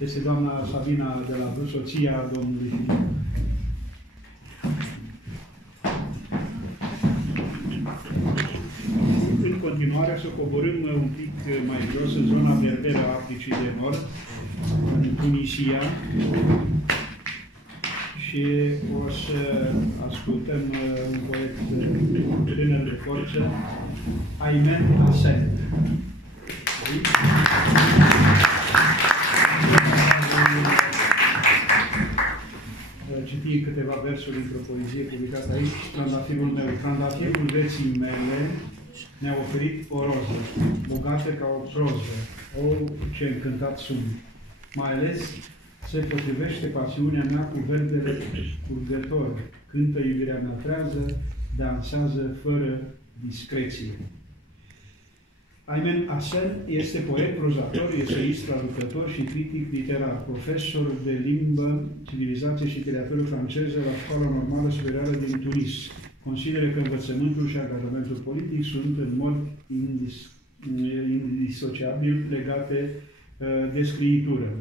este doamna Sabina de la Brus, soția domnului Filip. În continuare să coborâm un pic mai jos în zona berberă a Africii de Nord, în Tunisia, și o să ascultăm un poet tânăr de forță, Aymen Hassen. Citi câteva versuri într-o poezie publicată aici, Trandafirul meu. Trandafirul vieții mele ne-a oferit o roză, bogată ca o proză. O, ce încântat sunt! Mai ales se potrivește pasiunea mea cu verdele curgător. Cântă iubirea mea trează, dansează fără discreție. Aymen Hassen este poet, prozator, eseist, traducător și critic literar, profesor de limbă, civilizație și literatură franceză la Școala Normală Superioară din Tunis. Consideră că învățământul și angajamentul politic sunt în mod indisociabil legate de scriitură.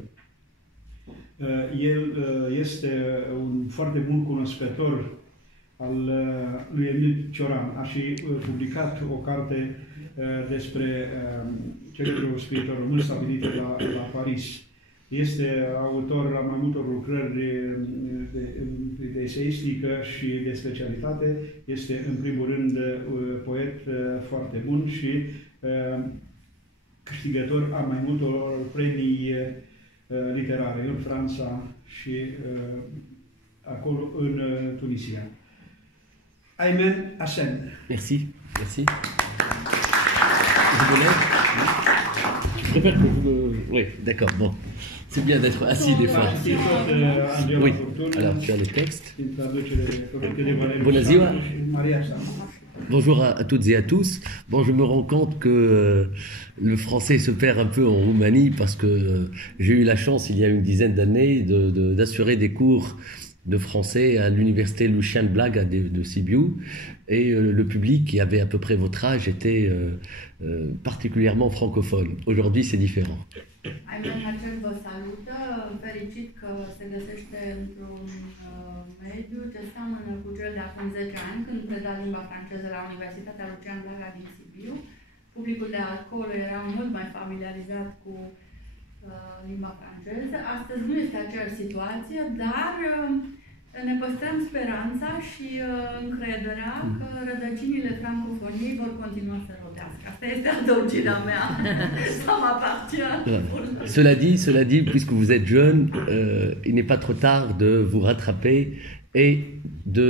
El este un foarte bun cunoscător al lui Emil Cioran. A și publicat o carte despre celebrul scriitor român stabilit la Paris. Este autor a mai multor lucrări de eseistică și de specialitate. Este, în primul rând, poet foarte bun și câștigător a mai multor premii literare în Franța și acolo în Tunisia. Aymen Hassen. Merci, merci. Vous voulez? Je préfère que vous me... Oui, d'accord, bon. C'est bien d'être assis des fois. Oui, alors tu as le texte. Bună ziua. Bonjour à toutes et à tous. Bon, je me rends compte que le français se perd un peu en Roumanie parce que j'ai eu la chance, il y a une dizaine d'années, d'assurer des cours de français à l'université Lucien Blaga de Sibiu. Et le public, qui avait à peu près votre âge, était particulièrement francophone. Aujourd'hui, c'est différent. Aymen Hassen vă salută, fericit că se găsește într-un mediu ce seamănă cu cel de acum 10 ani, când preda limba franceză la Universitatea Lucian Blaga din Sibiu. Publicul de acolo era mult mai familiarizat cu limba franceză. Astăzi nu este aceeași situație, dar ne păstrăm speranța și încrederea că rădăcinile francofoniei vor continua să rodească. Asta este adăugirea mea. Ça m'appartient. Cela dit, puisque vous êtes jeune, il n'est pas trop tard de vous rattraper et de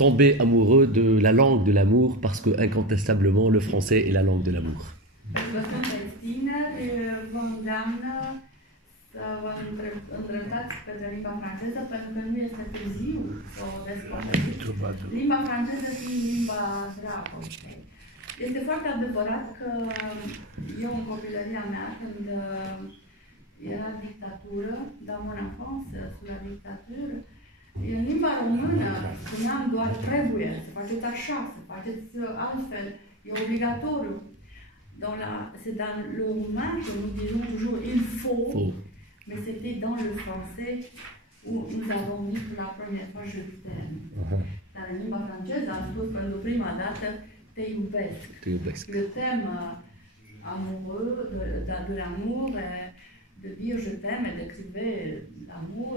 tomber amoureux de la langue de l'amour, parce que incontestablement le français est la langue de l'amour. Să vă îndreptați către limba franceză, pentru că nu este târziu să o descoperiți. Limba franceză fiind limba dragostei. Este foarte adevărat că eu, în copilăria mea, când era dictatură, dans mon enfance, sous la dictatură, în limba română spuneam doar trebuie, să faceți așa, să faceți altfel, e obligatoriu. C'est dans le roumain que nous disons toujours il faut. Mais c'était dans le français où nous avons mis pour la première fois je t'aime. Dar în limba franceză am spus pentru prima dată te iubesc. Te iubesc. Le thème amoureux, de l'amour, de dire je t'aime et d'écrire l'amour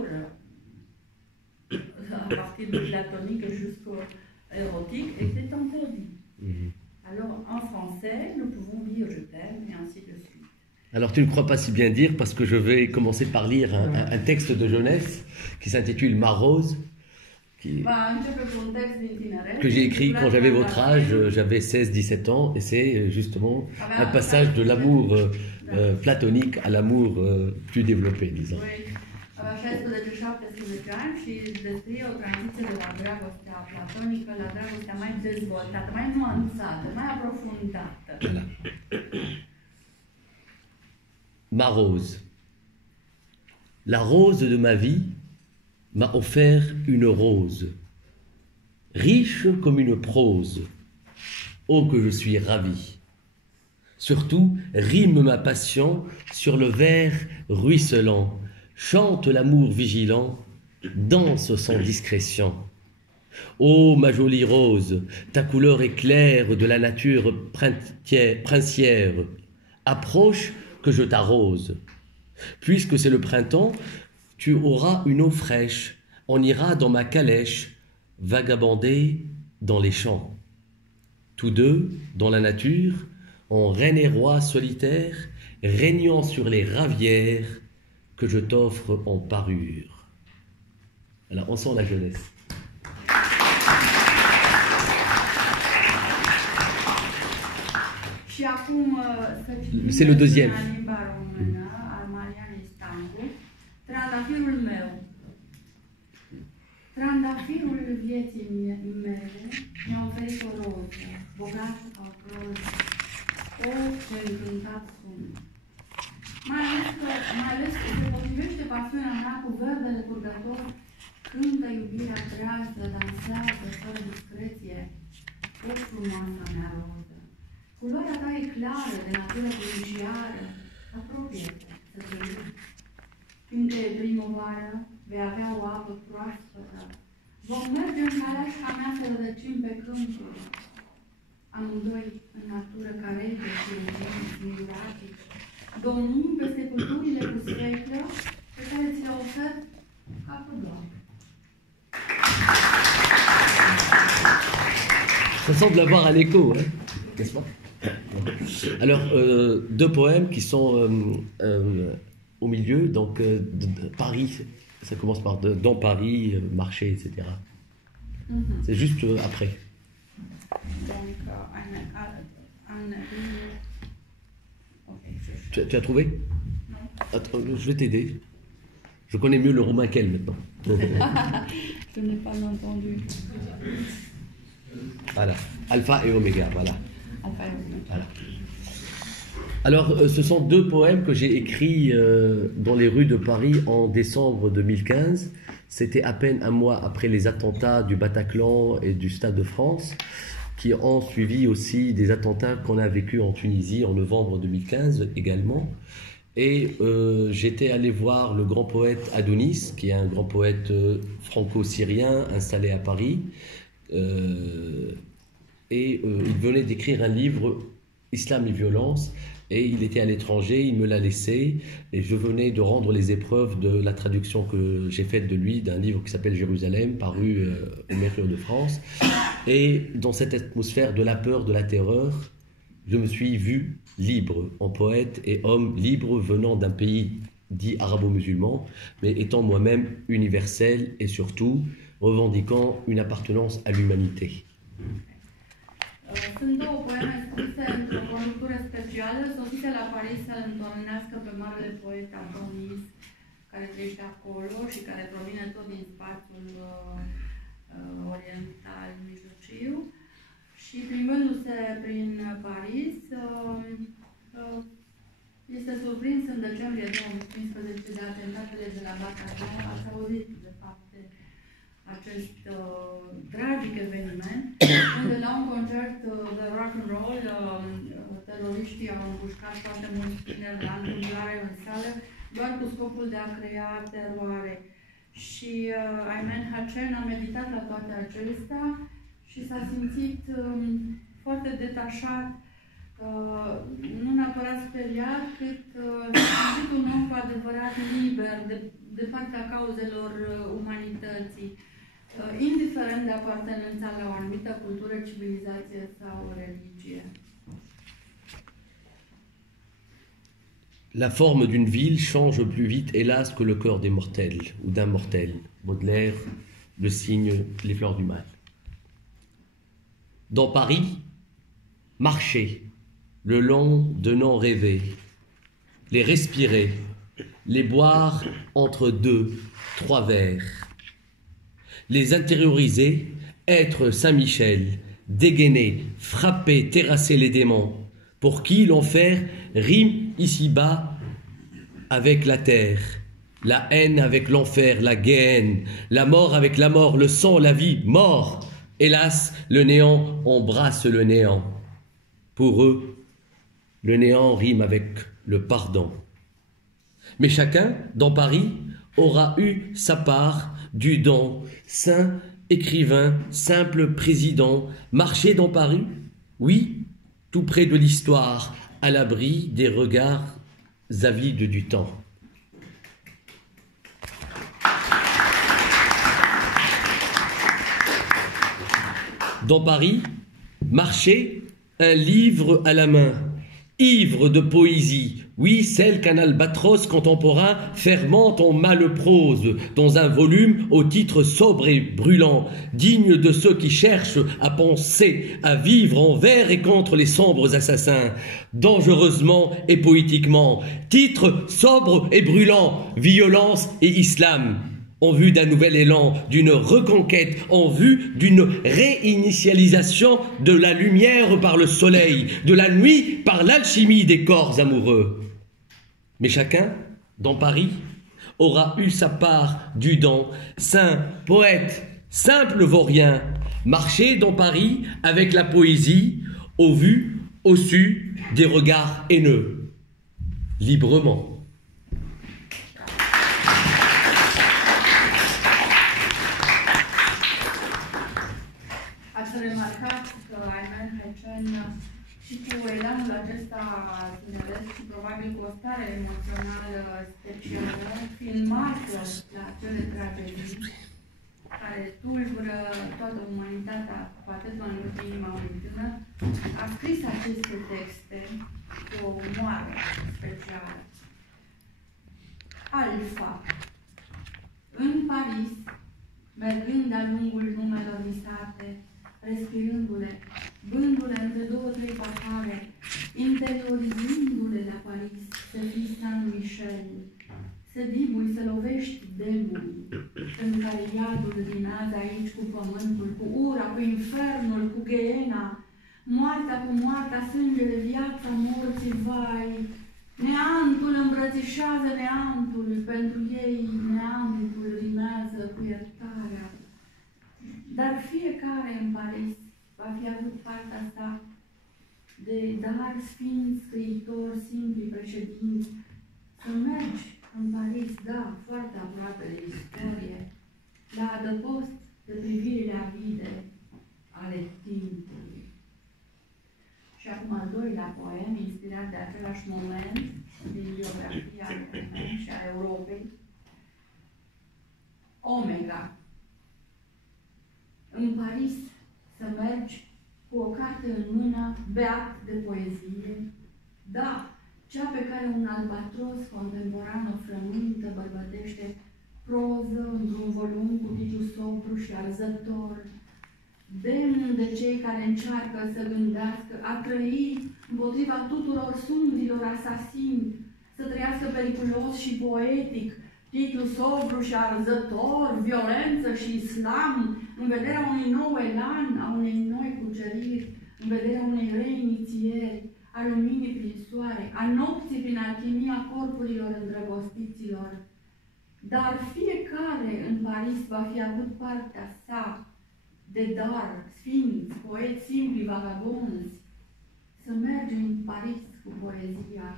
à partir de platonique jusqu'au érotique était interdit. Alors en français, nous pouvons dire je t'aime et ainsi de suite. Alors tu ne crois pas si bien dire, parce que je vais commencer par lire un texte de jeunesse qui s'intitule Ma Rose, que j'ai écrit quand j'avais votre âge, j'avais 16-17 ans, et c'est justement un passage de l'amour platonique à l'amour plus développé, disons. Oui. 16-17 ani și descrie o tranziție de la dragostea platonică la dragostea mai dezvoltată, mai nuanțată, mai aprofundată. Voilà. Ma rose. La rose de ma vie m'a offert une rose, riche comme une prose. Oh, que je suis ravi. Surtout, rime ma passion sur le vers ruisselant, chante l'amour vigilant, danse sans discrétion. Ô ma jolie rose, ta couleur est claire de la nature princière, approche que je t'arrose. Puisque c'est le printemps, tu auras une eau fraîche, on ira dans ma calèche, vagabonder dans les champs. Tous deux, dans la nature, en reine et roi solitaire, régnant sur les ravières que je t'offre en parure. Alors, on sent la jeunesse. C'est le deuxième. Trandafirul vieții mele mi-a oferit o roză, bogată ca o proză. O, ce încântat sunt! Mai ales că se potrivește pasiunea mea cu verdele curgător, cântă iubirea trează, dansează fără discreție. O, frumoasa mea roză! Culoarea ta e clară, de natură prunciară, apropie-te să te iubi. Fiindcă e primăvară, vei avea o apă proaspătă. Vom merge în caleașca mea să rădăcim pe câmpuri. Amândoi în natură ca rege și regeni miratici. Domnim peste culturile cu sfeclă pe care ți le ofer ca pe doar. Ça semble avoir un écho, hein, n'est-ce pas? Alors, deux poèmes qui sont au milieu, donc Paris, ça commence par dans Paris, marché, etc. C'est juste après. Tu as trouvé? Non. Attends, je vais t'aider. Je connais mieux le roumain qu'elle maintenant. Je n'ai pas entendu. Voilà, alpha et oméga, voilà. Alpha et oméga. Voilà. Alors, ce sont deux poèmes que j'ai écrits dans les rues de Paris en décembre 2015. C'était à peine un mois après les attentats du Bataclan et du Stade de France, qui ont suivi aussi des attentats qu'on a vécus en Tunisie en novembre 2015 également. Et j'étais allé voir le grand poète Adonis, qui est un grand poète franco-syrien installé à Paris. Il venait d'écrire un livre, Islam et violence, et il était à l'étranger, il me l'a laissé, et je venais de rendre les épreuves de la traduction que j'ai faite de lui, d'un livre qui s'appelle Jérusalem, paru au Mercure de France. Et dans cette atmosphère de la peur, de la terreur, je me suis vu libre, en poète et homme libre venant d'un pays dit arabo-musulman, mais étant moi-même universel et surtout revendiquant une appartenance à l'humanité. Sunt două poeme scrise într-o conjunctură specială, sosite la Paris să-l întâlnească pe marele poet Adonis, care trăiește acolo și care provine tot din spațiul oriental mijlociu. Și plimbându-se prin Paris, este surprins în decembrie 2015 de atentatele de la Bataclan. Ați auzit, de fapt, acest tragic eveniment, unde la un concert de rock and roll, teroriștii au împușcat foarte mulți tineri la întâmplare în sală, doar cu scopul de a crea teroare. Și Aymen Hacen a meditat la toate acestea și s-a simțit foarte detașat, nu neapărat speriat, cât s-a simțit un om cu adevărat liber de partea cauzelor umanității, indiferent de apartenența la o anumită cultură, civilizație sau religie. La forme d'une ville change plus vite, hélas, que le corps des mortels, ou d'un mortel. Baudelaire, Le Cygne, Les Fleurs du Mal. Dans Paris, marcher, le long de noms rêvés, les respirer, les boire entre 2, 3 verres, les intérioriser, être Saint-Michel, dégainer, frapper, terrasser les démons, pour qui l'enfer rime ici-bas avec la terre, la haine avec l'enfer, la gaine, la mort avec la mort, le sang, la vie, mort. Hélas, le néant embrasse le néant. Pour eux, le néant rime avec le pardon. Mais chacun, dans Paris, aura eu sa part du don. Saint écrivain, simple président, marcher dans Paris, oui, tout près de l'histoire, à l'abri des regards avides du temps. Dans Paris, marcher, un livre à la main, ivre de poésie, oui, celle qu'un albatros contemporain fermente en malprose, dans un volume au titre sobre et brûlant, digne de ceux qui cherchent à penser, à vivre envers et contre les sombres assassins, dangereusement et poétiquement, titre sobre et brûlant, violence et islam, en vue d'un nouvel élan, d'une reconquête, en vue d'une réinitialisation de la lumière par le soleil, de la nuit par l'alchimie des corps amoureux. Mais chacun, dans Paris, aura eu sa part du don. Saint, poète, simple vaurien, marcher dans Paris avec la poésie, au vu, au su des regards haineux, librement. Ați remarcat că Aymen Hecen și cu elanul acesta tineresc și probabil cu o stare emoțională specială, fiind martor la acele tragedii care tulbură toată umanitatea, cu atât mai mult inima unui tânăr, a scris aceste texte cu o umoare specială. Alfa. În Paris, mergând de-a lungul numelor visate, respirându-le, bându-le între două-trei pahare, interiorizându-le la Paris, să fii Saint-Michel, să dibui, să lovești demoni, în care iadul rimează aici cu pământul, cu ura, cu infernul, cu gheena, moartea cu moartea, sângele, viața, morții, vai. Neantul îmbrățișează neantul, pentru ei neantul rimează cu iertarea. Dar fiecare în Paris va fi avut partea sa de dar sfinți, scriitori, simpli, președinți. Să mergi în Paris, da, foarte aproape de istorie, la adăpost de privirile avide ale timpului. Și acum al doilea poem, inspirat de același moment din biografia lui și a Europei, Omega. În Paris să mergi cu o carte în mână, beat de poezie, da, cea pe care un albatros contemporan o frământă bărbătește proză într-un volum cu titlu sobru și arzător, demn de cei care încearcă să gândească, a trăi împotriva tuturor sumbilor asasini, să trăiască periculos și poetic, titlu sobru și arzător, violență și islam, în vederea unui nou elan, a unei noi cuceriri, în vederea unei reinițieri, a luminii prin soare, a nopții prin alchimia corpurilor îndrăgostiților. Dar fiecare în Paris va fi avut partea sa de dar, sfinți, poeți simpli, vagabonzi, să mergi în Paris cu poezia,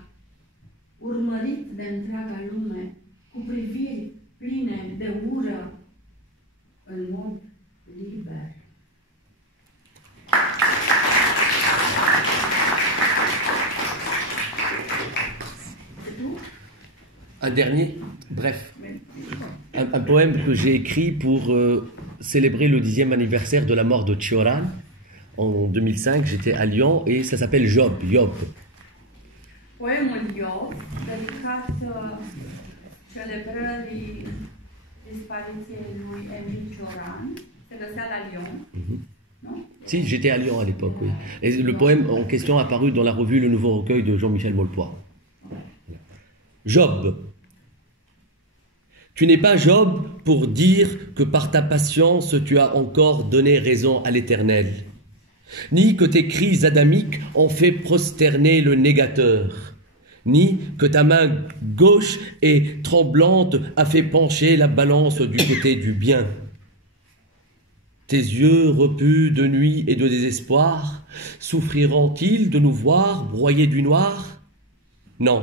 urmărit de întreaga lume, cu priviri pline de ură, în mod liber. Un dernier, bref, un poème que j'ai écrit pour célébrer le 10e anniversaire de la mort de Cioran. En 2005, j'étais à Lyon et ça s'appelle Job. Poemul Job, dedicat celebrării dispariției lui Émile Cioran, se găsea la Lyon. Non? Si, j'étais à Lyon à l'époque, oui. Et le poème en question a paru dans la revue Le Nouveau Recueil de Jean-Michel Molpois. Job. Tu n'es pas Job pour dire que par ta patience tu as encore donné raison à l'Éternel, ni que tes cris adamiques ont fait prosterner le négateur, ni que ta main gauche et tremblante a fait pencher la balance du côté du bien. Tes yeux repus de nuit et de désespoir souffriront-ils de nous voir broyés du noir? Non.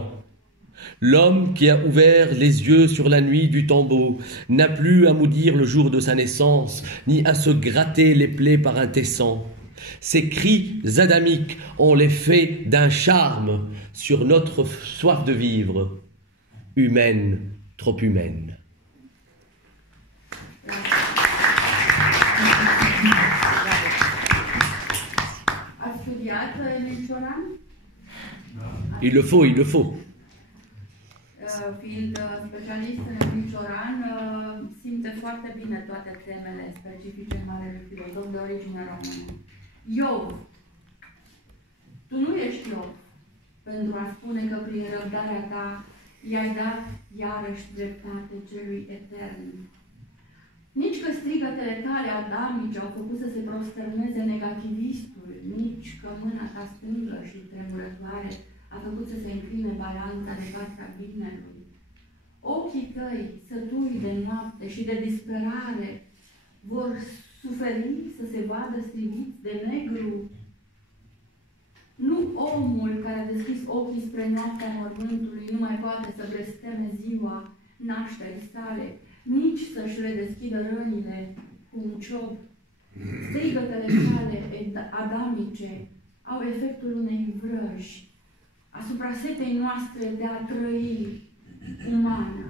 L'homme qui a ouvert les yeux sur la nuit du tombeau n'a plus à maudire le jour de sa naissance, ni à se gratter les plaies par un tesson. Ces cris adamiques ont l'effet d'un charme sur notre soif de vivre, humaine, trop humaine. Ați studiat Emil Cioran? Il le faut, il le faut. Fiind specialist în Emil Cioran, simte foarte bine toate temele specifice marelui filozof de origine română. Iov. Tu nu ești Iov pentru a spune că prin răbdarea ta i-ai dat iarăși dreptate celui etern. Nici că strigătele tale adamice au făcut să se prosterneze negativistul, nici că mâna ta stângă și tremurătoare a făcut să se încline balanța de partea binelui. Ochii tăi, sături de noapte și de disperare, vor suferi să se vadă striviți de negru. Nu omul care a deschis ochii spre noaptea mormântului nu mai poate să blesteme ziua nașterii sale, nici să-și redeschidă rănile cu un ciop. Strigătele sale adamice au efectul unei vrăji asupra setei noastre de a trăi umană.